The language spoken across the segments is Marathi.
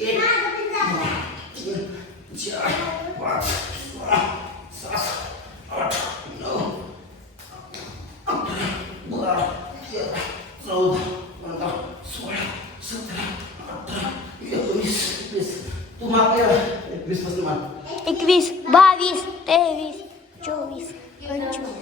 एक चार पाच सहा सात आठ नऊ अकरा बारा तेरा चौदा पंधरा सोळा सतरा अठरा एकोणीस वीस तू माग एकवीसपासून माग एकवीस बावीस तेवीस चोवीस पंचवीस.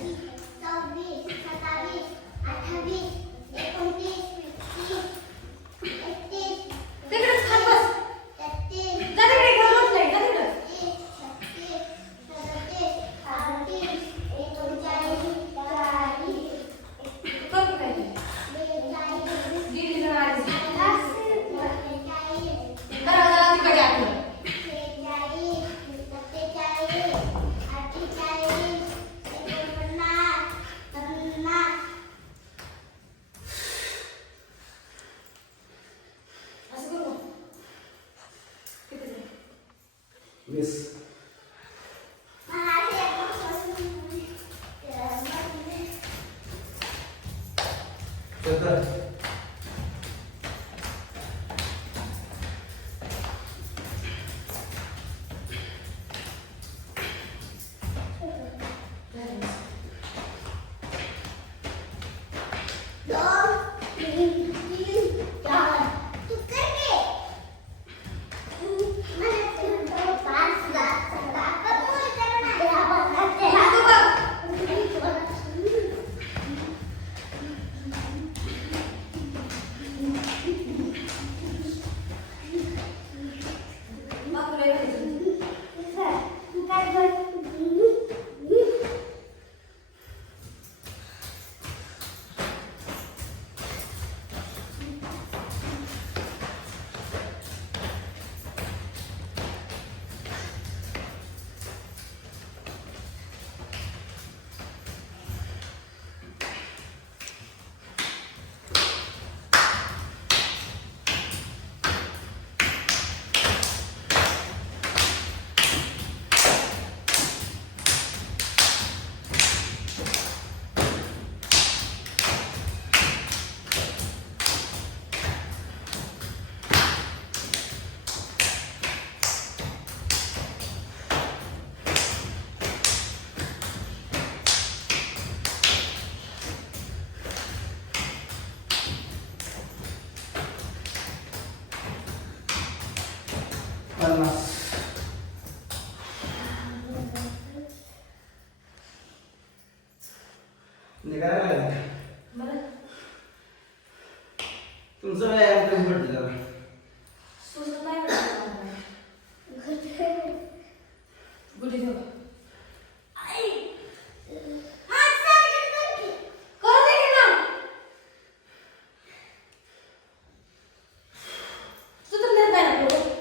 पन्नास निघायला लागले. तुमचं व्यायाम कमी पडलं जरा सुचत नाही का तुला? गुढी ठेव. आई. करू दे की ना. सुचत नाही काय ना पोरं?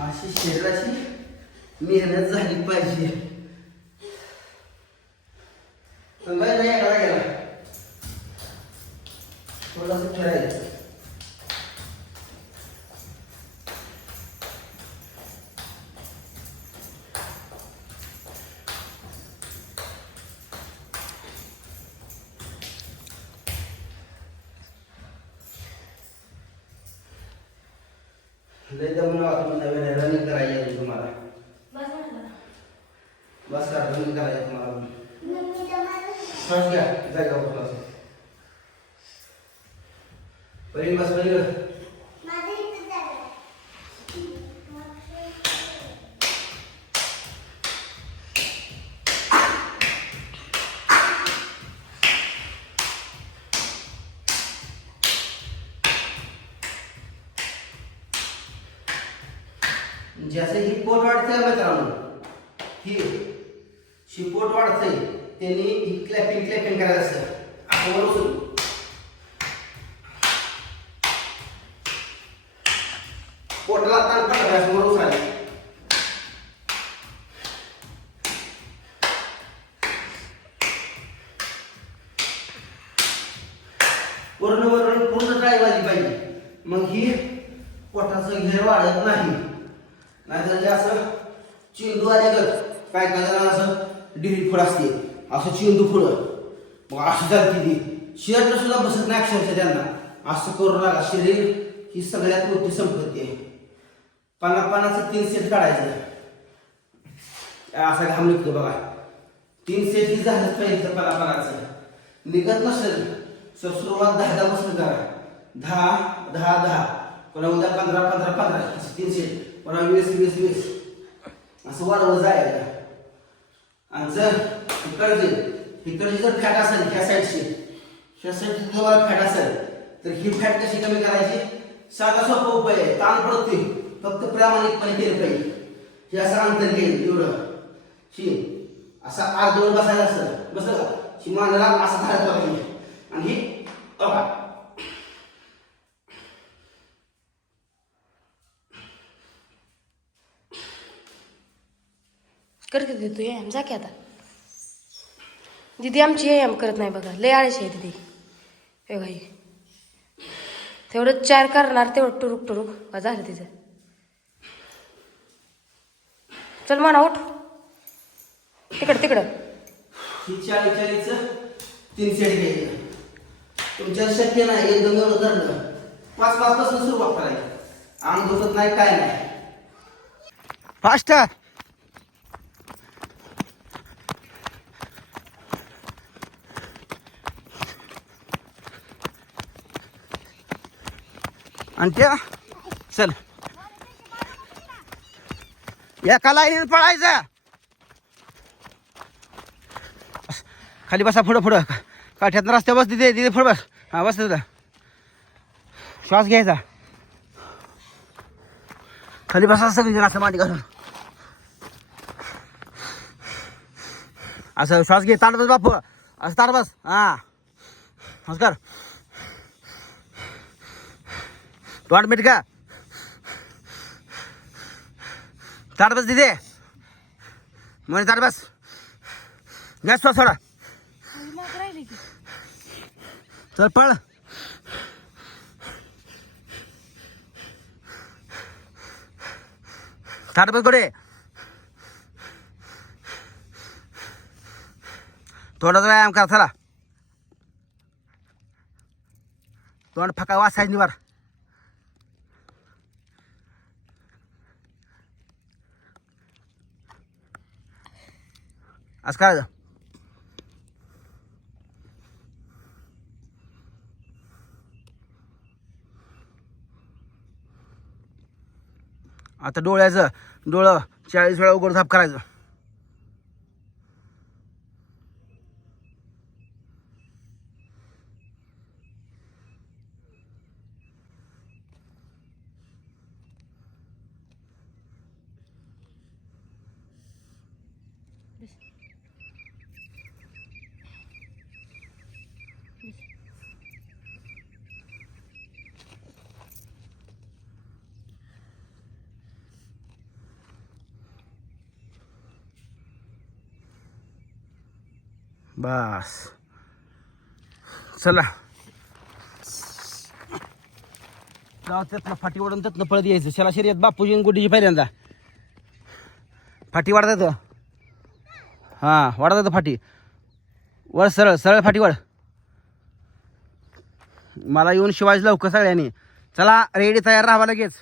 अशी शरीराची मेहनत झाली पाहिजे. लय दमून नवीन रनिंग करायची आहे तुम्हाला. बस का रनिंग करायची तुम्हाला श्वास घ्या जागा बस परीन बस परीन बस जैसे ही पोट वाढते मित्रांनो ही शिपोट वाढतंय त्यांनी ही क्लॅपिंग क्लॅपिंग करायचं असतं आपण वर पोटाला ताण पडला समोर वर उचलायचं. वरून पूर्ण ट्राय झाली पाहिजे. मग ही पोटाचं घेर वाढत नाही. नाहीतर जे असं चेंडू आल्यागत काय काय असं? डिरी फुड असते. असं चेंडू फुलं मग अशी चालते ती शर्ट सुद्धा बसत नाही अक्षरशः त्यांना. असं करू नका शरीर ही सगळ्यात मोठी संपत्ती आहे. पाना पानाचं तीन सेट काढायचं. असा घाम निघतो बघा. तीन सेट ही झालंच पाहिजे पाना पानाचं. निघत नसेल तर सुरुवात दहा दहा पासून करा. दहा दहा दहा. कोणा उद्या पंधरा पंधरा पंधरा. असे तीन सेट कोणा वीस वीस वीस. असं वाढवत जायचं आणि जर इकडचे इकडची जर फॅट असेल ह्या साईडची ह्या साईडची जर तुम्हाला फॅट असेल तर ही फॅट कशी कमी करायची? साधा सोपा उपाय आहे. ताण पडतोय फक्त प्रामाणिकपणे केलं पाहिजे. हे असं अंतर घेईल एवढं. शी असा आत दोन बसायचं असतं बसलं का? शी मांडला असं धरायचं पाहिजे. आणि ही बघा. करते देतो तू जा की आता? दीदी आमची व्यायाम करत नाही बघा. लय आळशी आहे दीदी. हे भाई तेवढं चार करणार तेवढं टुरुक टुरुक. का झालं तिचं. चल म्हणा उठ. तिकडं तिकडं. तुमच्या शक्य नाही एकदम एवढं धरलं. पाच पाच पासून सुरुवात करायची. अंग दुखत नाही काय नाही. फास्ट आणि त्या चल. एका लाईन पळायचं. खाली बसा पुढं पुढं. काठ्यातनं रस्त्या बस तिथे तिथे फुड बस. हां बस तिथं. श्वास घ्यायचा. खाली बसा सगळी असं मांडी घालून. असं श्वास घे. ताट बस बापू. असं ताट बस. हां. नमस्कार. तोंड मीठ का ताट बस तिथे म्हणे ताट बस. गॅस थोडा थोडा चल पळ. ताट बसकडे थोडाच व्यायाम करा चला. तोंड फका वासायची निवार. असं काय आता डोळ्याचं डोळं चाळीस वेळा उघड झाप करायचं. बस. चला. जाऊ त्यातनं फाटी वाढून त्यातनं पळत यायचं. त्याला शर्यत बापूजी आणि गुड्डीची पहिल्यांदा. फाटी वाढत हां वाढत येतं फाटी. वळ सरळ सरळ फाटी वाढ. मला येऊन शिवायचं लवकर सगळ्यांनी. चला रेडी तयार राहावा लगेच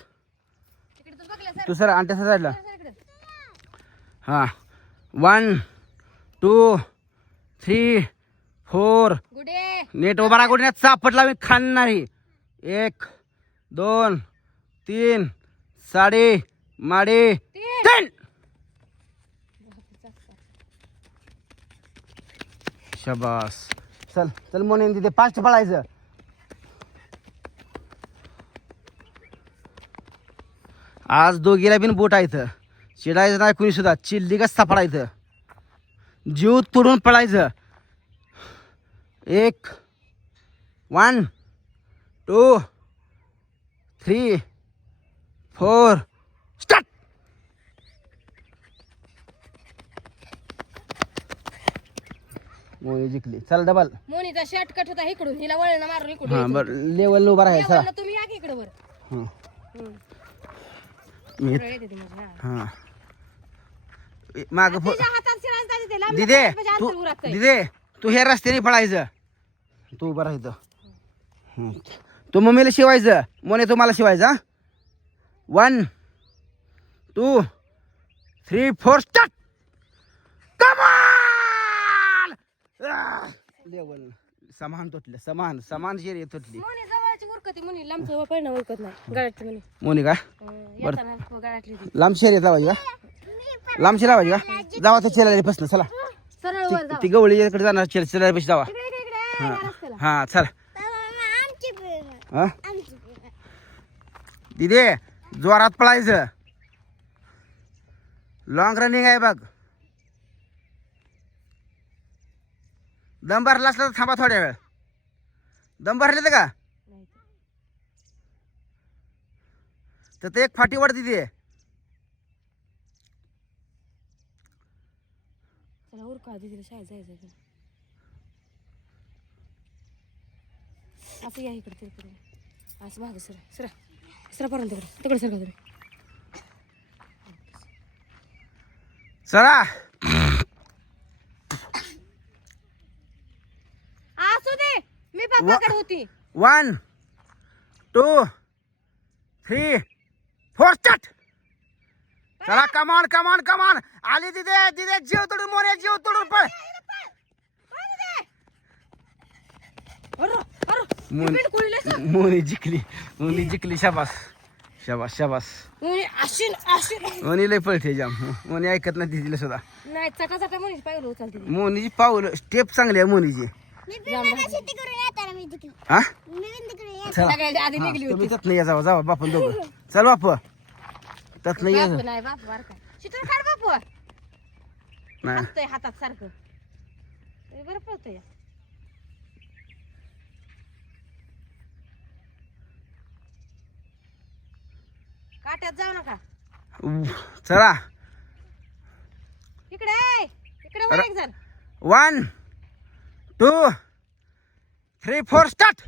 तू सर. आणि साईडला हां. One two three four. गुडे. नेट उभा राहा कुठे चापटला मी खाणारी एक दोन तीन साडे माडे. तीन. शबास. चल चल म्हणून तिथे फास्ट पळायचं. आज दोघीला बिन बोट आहे इथं. चिडायचं नाही कुणी सुद्धा चिल्ली कसं सापडायचं जीव तोडून पळायचं. एक one two three four start! मोळी जिंकली. चल डबल मोनीचा शॉर्टकट होता इकडून. हिला वळण मारून इकडून. हा. बर. लेवल उभा राहायचा. जेवायला तुम्ही या की इकडं वर? हा. हम्म. मी येते ती हा. माग दिदे तू. दिदे तू ह्या रस्त्याने पळायचं. तू उभं राहायचं. तू मम्मीला शिवायचं. मोने तुम्हाला शिवायचं one two three four start come on level. समान तुटलं समान समान शेरी तुटली. मोनी का. लांब शेरीत लावायची का? लांब लावायची का? जावा तर चेला. बसणं चला सरळ वर ती- गवळी इकडे जाणार चेल चेला बस जावा. इकडे इकडे इकडे. या रस्त्याला. हा चल. आमची प्रेम हा? आमची प्रेम दिदे जोरात पळायचं. लॉंग रनिंग आहे बघ. दम भरला असला तर थांबा थोड्या वेळ. दम भरले तर का? तर. तर ते एक फाटी वर दिदी. चला उरका आधी तिला शाळेत जायचं आहे. असं या इकडे तिकडे असं मागं सरा सरा सरा पर्यंत तिकडे तिकडे सरका तुम्ही चला असू दे. मी पप्पाकडे होती. One two three four start! चला कमान कमान कमान आली दिदे दिदे जीव तोडून मोरे जीव तोडून पळ. अरे अरे मोनी जिंकली मोनी जिंकली शाबास. शाबास शाबास. मोनी लय पळते जाम. मोनी ऐकत नाही दिदीला सुद्धा. नाही उचलते ती. मोनीची पाऊल स्टेप चांगली आहे मोनीची. हा? चला. आधी निघली होती. तुम्ही तत नाही जावा जावा बापून दोघं. चल बापू. तत नाही बापू यायचं नाही बापू बार काय चित्र काढ बापू. नाही. हसतंय हातात सारखं. ते बरं पळतंय. काट्यात जाऊ नका. उफ, चला. इकडे ये. इकडे वर एक जण. One two three four start.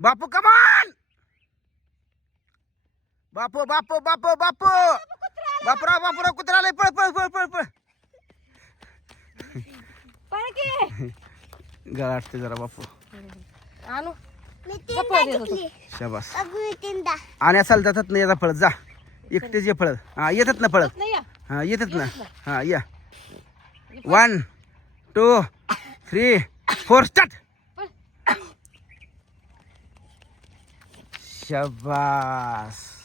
Bapu come on Bapu Bapu बापू बापू! बापरा बापरा कुत्रा लय पळ पळ पळ पळ! पळ पण की गळाटते जरा बापू. आणू. शाबास. आणि असाल जातात नाही याचा पळत जा. एकटेच ये पळत हा येतात ना या. हा येतात ना. हा या. One two three four start. शाबास.